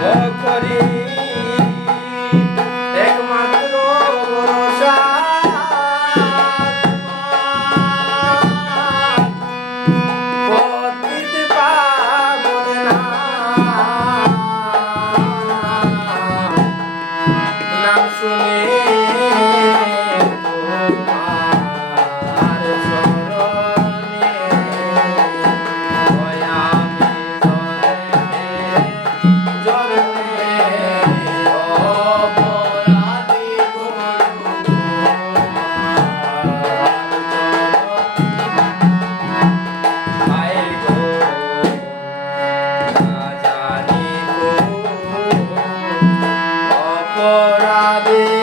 Oh, Cody. Radhe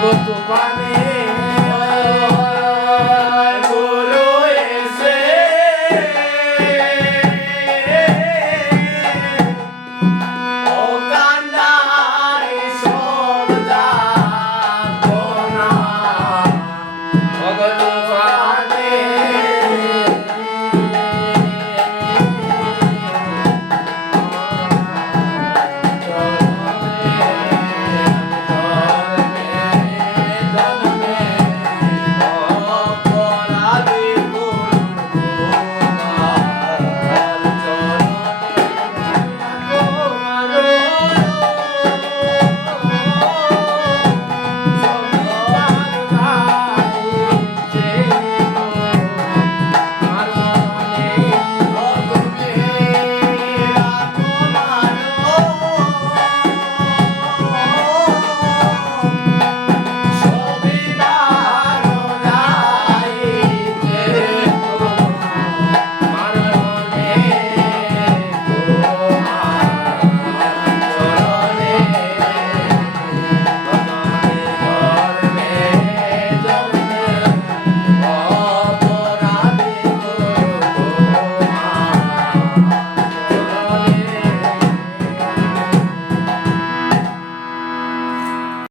গাতো না ভগত পানে